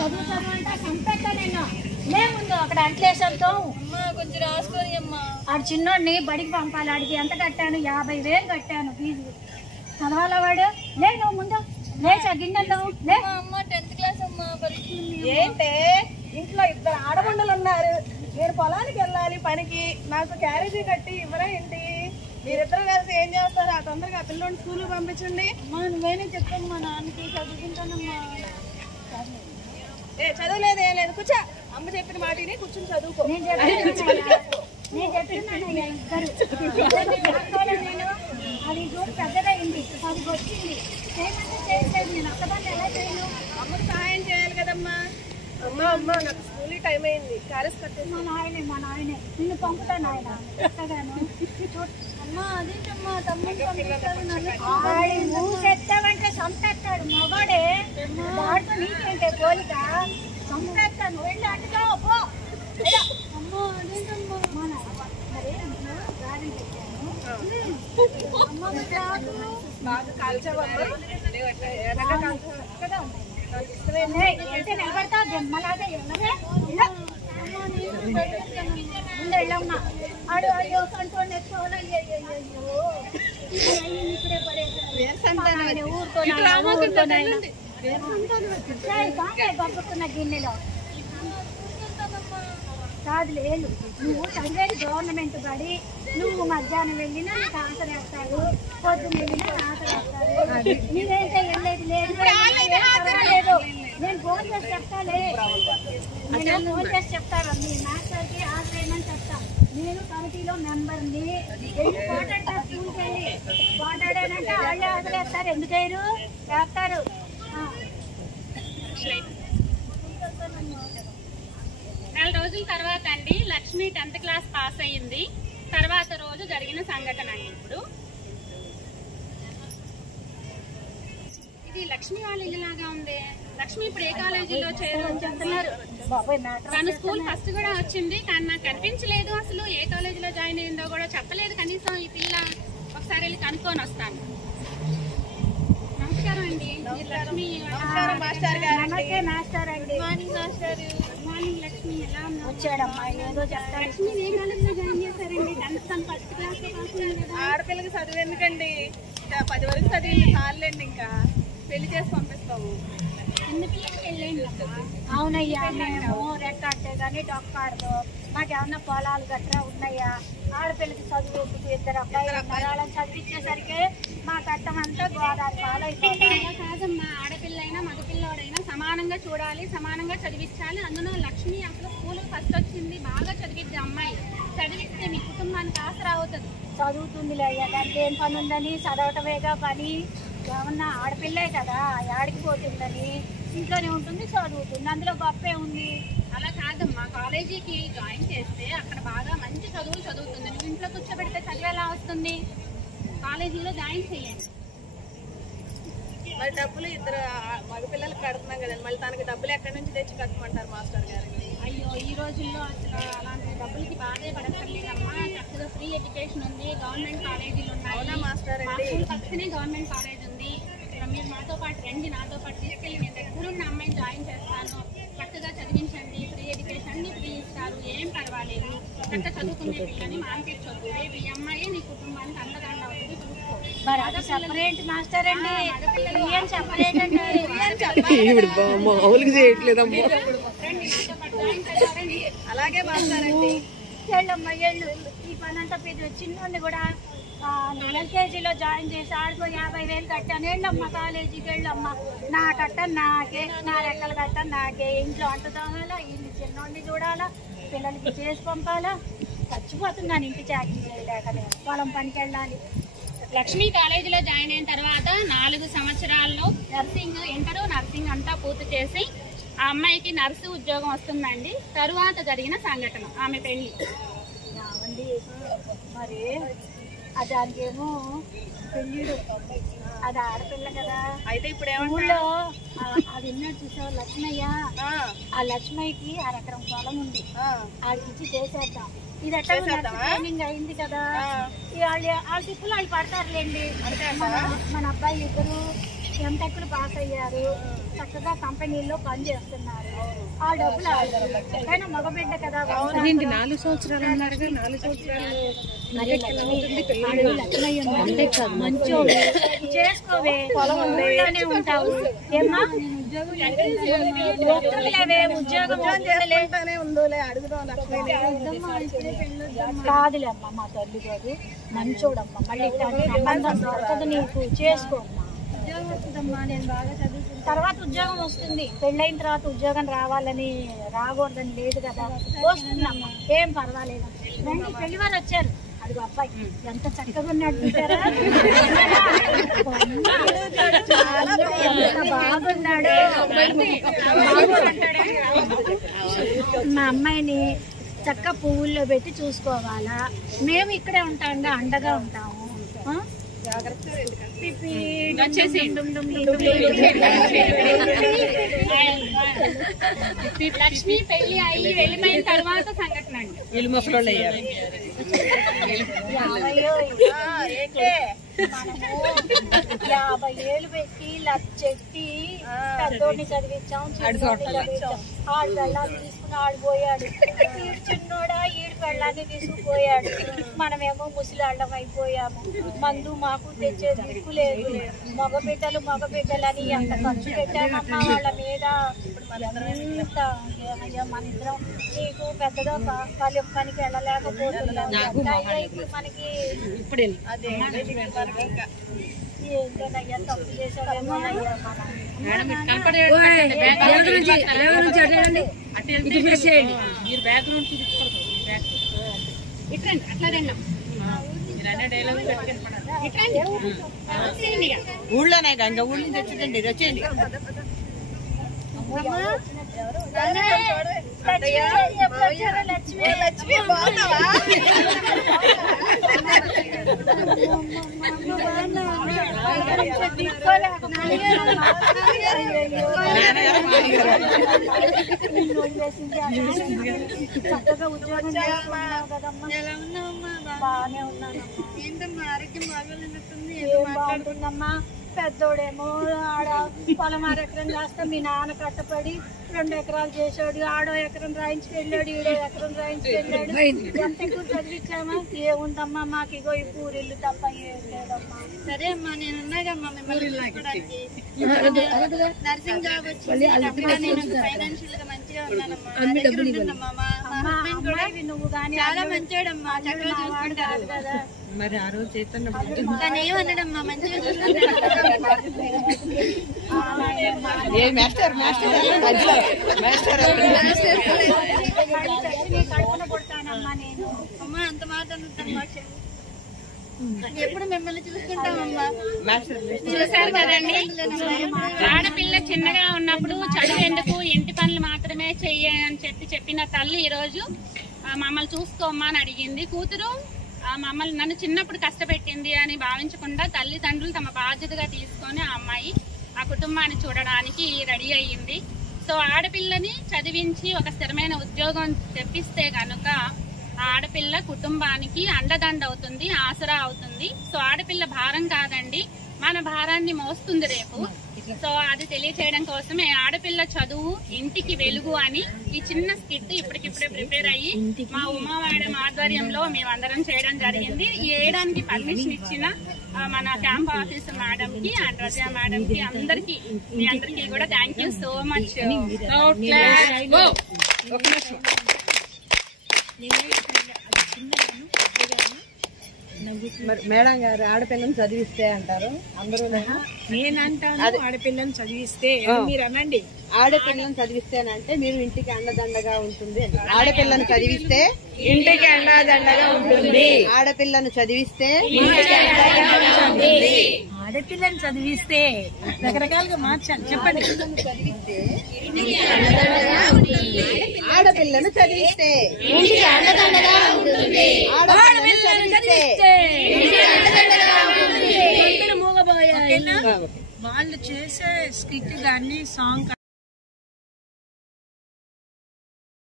చదువు చదువు అంటే సంపెట్టా నేను లేముందు అక్కడ అంట్లేసంతో కొంచెం రాసుకొని అమ్మా. ఆడు చిన్నోడిని బడికి పంపాలి. ఆడికి ఎంత కట్టాను? 50,000 కట్టాను ఫీజు. చదవాలా వాడు? లే నువ్వు ముందు లేచా గిన్నెలో లే. అమ్మ 10th క్లాస్ అమ్మా. ఏంటే ఇంట్లో 2 ఆడబండలు ఉన్నారు, నేను పొలానికి వెళ్ళాలి పనికి, నాకు క్యారేజీ కట్టి ఇవ్వరా ఏంటి? మీరిద్దరు కలిసి ఏం చేస్తారు? ఆ తొందరగా పిల్లోని స్కూల్ పంపించండి. అమ్మా నువ్వేనే చెప్పాను మా నాన్నకి, చదువుకుంటానమ్మా. చదవలేదు ఏం లేదు, కూర్చో. అమ్మ చెప్పిన మాటని కూర్చుని చదువుకో. నేను చెప్పినాను నేను. అది చూడు పెద్దదైంది, అది వచ్చింది. చేయమంటే చేయట్లేదు. నేను ఒక్కదాన్ని ఎలా చేయను? అమ్మకు సహాయం చేయాలి కదమ్మా. అమ్మ నాకు స్కూల్ టైం అయింది, క్యారేజ్ కట్టేసి. మా నాయనే నిన్ను పంపుతాను ఆయన చక్కగాను. అమ్మా అదేంటమ్మా తమ్ముడు పంపిస్తాను నన్ను. నువ్వు చెప్తావంటే సంపెత్తాడు మగోడే. వాడితో నీకేంటే పోలిక? సంపెత్తాను వెళ్ళి అంటుగా పో. అమ్మా అదేంటమ్మా. మరి గాలి పెట్టాను. అమ్మ రాదు. బాగా కాల్చావమ్మా. చక్కగా ఉన్నాయి. అంటే నిలబడతావు జన్మలాగా వెళ్ళవే. ఇలా ముందు వెళ్ళమ్మా. ఆడు అయ్యో కంట్రోల్ ఎక్కువ ఇప్పుడే పడేది ఊరుకున్న గిన్నెలో కాదు లేదు. నువ్వు చదివేది గవర్నమెంట్ బడి. నువ్వు మధ్యాహ్నం వెళ్ళినా నీకు ఆన్సర్ వేస్తారు, పొద్దున వెళ్ళినా ఆన్సర్ వేస్తారు. నీవేంటే వెళ్ళేది లేదు. నేను ఫోన్ చేసి చెప్తాలే. నేను ఫోన్ చేసి చెప్తాను మీ మాస్టర్కి ఆన్సర్ వేయమని చెప్తా. నేను కమిటీలో మెంబర్ని. వెళ్ళి పోటాడా స్కూల్కి వెళ్ళి పోటాడానంటే వాళ్ళే ఆన్సర్ వేస్తారు. ఎందుకు వేయరు? వేస్తారు. 4 రోజుల తర్వాత అండి లక్ష్మి 10th క్లాస్ పాస్ అయ్యింది. తర్వాత రోజు జరిగిన సంఘటన అండి. ఇప్పుడు ఇది లక్ష్మి వాళ్ళ ఇల్లులాగా ఉంది. లక్ష్మి ఇప్పుడు ఏ కాలేజీలో చేరుతున్నారు? తను స్కూల్ ఫస్ట్ కూడా వచ్చింది, కానీ నాకు కనిపించలేదు. అసలు ఏ కాలేజీలో జాయిన్ అయిందో కూడా చెప్పలేదు. కనీసం ఈ పిల్ల ఒకసారి వెళ్ళి కనుక్కొని వస్తాను. నమస్కారం అండి. లక్ష్మి మాస్టర్ గారు. మాస్టర్ అండి. Morning master. మార్నింగ్ లక్ష్మి ఎలా ఉన్నారు? వచ్చాడమ్మా ఏదో చెప్తాడు. లక్ష్మి ఏ కాలేజీలో జాయిన్ చేశారండి? 10th తను ఫస్ట్ క్లాస్ లో పాస్ అయింది కదా. ఆడపిల్లకి చదువు ఎందుకండి? 10 వరకు చదివి చాలండి, ఇంకా పెళ్లి చేసి పంపిస్తాము. చిన్న పిల్లలకి వెళ్ళండి. అవునయ్యా, మేము రెక్కాడితే కానీ డొక్కాడదు. మాకేమన్నా పొలాలు గట్రా ఉన్నాయా? ఆడపిల్లకి చదువు ఎందుకు? 2 అబ్బాయిలు వాళ్ళని చదివించేసరికి మా కట్టం అంతా గోదావరి పాలైపోతాం. అలా కాదమ్మా, ఆడపిల్లైనా మగపిల్లోడైనా సమానంగా చూడాలి, సమానంగా చదివించాలి. అందులో లక్ష్మి అసలు స్కూల్ ఫస్ట్ వచ్చింది, బాగా చదివిద్ది అమ్మాయి. చదివిస్తే మీ కుటుంబానికి ఆసరా అవుతుంది. చదువుతుందిలే అయ్యా, దానికి ఏం పని ఉందని? చదవటమేగా పని. ఏమన్నా ఆడపిల్లే కదా, ఆడికి పోతుందని ఇంట్లోనే ఉంటుంది, చదువుతుంది. అందులో గొప్పే ఉంది. అలా కాదమ్మా, కాలేజీకి జాయిన్ చేస్తే అక్కడ బాగా మంచి చదువులు చదువుతుంది. నువ్వు ఇంట్లో కూర్చోబెడితే చదివేలా వస్తుంది. కాలేజీలో జాయిన్ చేయండి. మరి డబ్బులు 2 మగపిల్లలకి కడుతున్నాం కదండి, మళ్ళీ తనకి డబ్బులు ఎక్కడి నుంచి తెచ్చి కట్టమంటారు మాస్టర్ గారికి? అయ్యో, ఈ రోజుల్లో అసలు అలాంటి డబ్బులకి బాధే పడక్కర్లేదమ్మా. చక్కగా ఫ్రీ ఎడ్యుకేషన్ ఉంది, గవర్నమెంట్ కాలేజీలు ఉన్నాయి. అవునా మాస్టర్ అండి? పక్కనే గవర్నమెంట్ కాలేజ్ ఉంది. మీరు మాతో పాటు రండి, నాతో పాటు తీసుకెళ్ళి నేను దగ్గరున్న అమ్మాయిని జాయిన్ చేస్తాను. చక్కగా చదివించండి, ఫ్రీ ఎడ్యుకేషన్ అన్ని ఫ్రీ ఇస్తారు, ఏం పర్వాలేదు. చక్కగా చదువుకునే పిల్లని మానిపించొద్దు. రేపు ఈ అమ్మాయి నీ కుటుంబానికి అండదండ అవుతుంది, చూసుకో. మరి అది సెపరేట్ మాస్టర్ అండి. ఏం సెపరేట్ అంటే మామూలుగా చేయట్లేదమ్మా. రండి, నాతో పాటు జాయిన్ చేస్తారండి. అలాగే మాస్టర్ అండి. వెళ్ళమ్మా వెళ్ళు. ఈ పని అంతా చిన్నోడిని కూడా ఎల్కేజీలో జాయిన్ చేసి ఆడికో 50,000 కట్టాను. వెళ్ళమ్మా కాలేజీకి వెళ్ళమ్మా. నా కట్టను నాకే, నా రెక్కల కట్టను నాకే. ఇంట్లో అంట తోమాలా, ఇంటి చిన్నోడిని చూడాలా, పిల్లలకి చేసి పంపాలా. చచ్చిపోతున్నాను ఇంటి చాకరీ చేయలేక. నేను పొలం పనికి వెళ్ళాలి. లక్ష్మి కాలేజీలో జాయిన్ అయిన తర్వాత 4 సంవత్సరాల్లో ఇంటర్ నర్సింగ్ అంతా పూర్తి చేసి ఆ అమ్మాయికి నర్సు ఉద్యోగం వస్తుందండి. తరువాత జరిగిన సంఘటన ఆమె పెళ్లి. మరి దానికేమో పెళ్ళిడు, అది ఆడపిల్ల కదా. అయితే ఇప్పుడు ఊళ్ళో అది విన్నాడు చూసావు లక్ష్మయ్య. ఆ లక్ష్మయ్యకి 1 ఎకరం పొలం ఉంది, ఆడికిచ్చి చేసేద్దాం. ఇది ఎట్లా ట్రైనింగ్ అయింది కదా, వాళ్ళ తిప్పులు వాళ్ళు పడతారులేండి. మన అబ్బాయి 2 ఎంటెక్లు పాస్ అయ్యారు, చక్కగా కంపెనీల్లో పని చేస్తున్నారు. ఆ డబ్బులు ఆయన మగబిడ్డ కదా. 4 సంవత్సరాలు అన్నారు, 4 సంవత్సరాలు మంచి చేసుకోవే, పొలంలోనే ఉంటావు ఏమ్మా. ఉద్యోగం ఉందోలే అడుగుదాం. కాదులే అమ్మ, మా తల్లి గారు మంచోడమ్మ. మళ్ళీ సంబంధం దొరకదు నీకు, చేసుకోమ్మా. నేను బాగా చదువుకుంటాను. తర్వాత ఉద్యోగం వస్తుంది. పెళ్ళైన తర్వాత ఉద్యోగం రావాలని రాకూడదని లేదు కదా, వస్తుందమ్మా, ఏం పర్వాలేదు. పెళ్లి వారు వచ్చారు, అదిగో అబ్బాయి ఎంత చక్కగా ఉన్నాడు చూసారా, ఎంత బాగున్నాడు. మా అమ్మాయిని చక్క పువ్వుల్లో పెట్టి చూసుకోవాలా. మేము ఇక్కడే ఉంటాంగా, అండగా ఉంటాము. లక్ష్మి పెళ్లి అయ్యి వెళ్ళిపోయిన తర్వాత సంఘటన అండి. 50 ఏళ్ళు పెట్టి లచ్చెట్టి పెద్దోడిని చదివించాం, ఆడు పెళ్ళాన్ని తీసుకుని ఆడిపోయాడు. ఈడు చిన్నోడా ఈడు పెళ్ళాన్ని తీసుకుపోయాడు. మనమేమో ముసలాళ్ళం అయిపోయాము. మందు మాకు తెచ్చే దిక్కు లేదు. మగబిడ్డలు మగబిడ్డలని ఎంత ఖర్చు పెట్టామమ్మా వాళ్ళ మీద. మన ఇద్దరం నీకు పెద్దగా పనికి వెళ్ళలేకపోతున్నాం. ఇప్పుడు మనకి ఏంటోనయ్యా తప్పు చేసాడేమో. ఊళ్ళోనే గంగ ఊళ్ళో నుంచి వచ్చేదండి, వచ్చేయండి. లక్ష్మి బాగున్నావా? చక్కగా ఉద్యోగం చేస్తున్నావు కదమ్మా. బాగానే ఉన్నానమ్మా. ఏంటమ్మా ఆరోగ్యం బాగోలేనట్టుంది. ఏం బాగుంటుందమ్మా, పెద్దోడేమో ఆడ పొలం 6 ఎకరం చేస్తా మీ నాన్న కట్టపడి 2 ఎకరాలు చేసాడు. ఆడో ఎకరం రాయించుకు వెళ్ళాడు, 7 ఎకరం రాయించుకు వెళ్ళాడు. ఎంత ఎక్కువ చదివించామా, ఏముందమ్మా మాకు ఇగో ఈ పూరిల్లు తప్ప ఏం లేదమ్మా. సరే అమ్మా, నేను ఉన్నాగమ్మా మిమ్మల్ని చూసుకోవడానికి. నర్సింగ్ జాబ్ వచ్చింది, నేను ఫైనాన్షియల్ గా మంచిగా ఉన్నానమ్మా. నువ్వు కానీ చాలా మంచోడమ్మా, చక్కగా చూసుకుంటారు కదా. మరి ఆ రోజు చైతన్య తను ఏమన్నాడమ్మా, మంచిగా చూసుకుంటాడు. కొడతానమ్మా నేను. అమ్మా అంత మాట్లాడుతామ్మా, ఎప్పుడు మిమ్మల్ని చూసుకుంటామమ్మా. చూసారు కదండి, ఆడపిల్ల చిన్నగా ఉన్నప్పుడు చదివేందుకు ఇంటి పనులు మాత్రమే చెయ్యని చెప్పిన తల్లి ఈ రోజు మమ్మల్ని చూసుకోమ్మా అని అడిగింది. కూతురు మమ్మల్ని నన్ను చిన్నప్పుడు కష్టపెట్టింది అని భావించకుండా తల్లిదండ్రులు తమ బాధ్యతగా తీసుకొని ఆ అమ్మాయి ఆ కుటుంబాన్ని చూడడానికి రెడీ అయ్యింది. సో ఆడపిల్లని చదివించి ఒక స్థిరమైన ఉద్యోగం తెప్పిస్తే కనుక ఆడపిల్ల కుటుంబానికి అండదండ అవుతుంది, ఆసరా అవుతుంది. సో ఆడపిల్ల భారం కాదండి, మన భారాన్ని మోస్తుంది రేపు. సో అది తెలియచేయడం కోసమే ఆడపిల్ల చదువు ఇంటికి వెలుగు అని ఈ చిన్న స్కిట్ ఇప్పటికిప్పుడే ప్రిపేర్ అయ్యి మా ఉమా మేడం ఆధ్వర్యంలో మేమందరం చేయడం జరిగింది. వేయడానికి పర్మిషన్ ఇచ్చిన మన క్యాంప్ ఆఫీసర్ మేడం కి అండ్ రజా మేడం కి అందరికి మీ అందరికి కూడా thank you so much. Madam గారు ఆడపిల్లని చదివిస్తే అంటారు అందరూ. నేనంటాను ఆడపిల్లని చదివిస్తే, మీరు అనండి. ఆడపిల్లని చదివిస్తేనంటే మీరు ఇంటికి అండదండగా ఉంటుంది. ఆడపిల్లను చదివిస్తే ఇంటికి అండదండగా ఉంటుంది. ఆడపిల్లను చదివిస్తే ఆడపిల్లని చదివిస్తే రకరకాలుగా మార్చాలి, చెప్పండి. ఆడపిల్లను చదివిస్తే వాళ్ళు చేసే స్కిట్ గానీ సాంగ్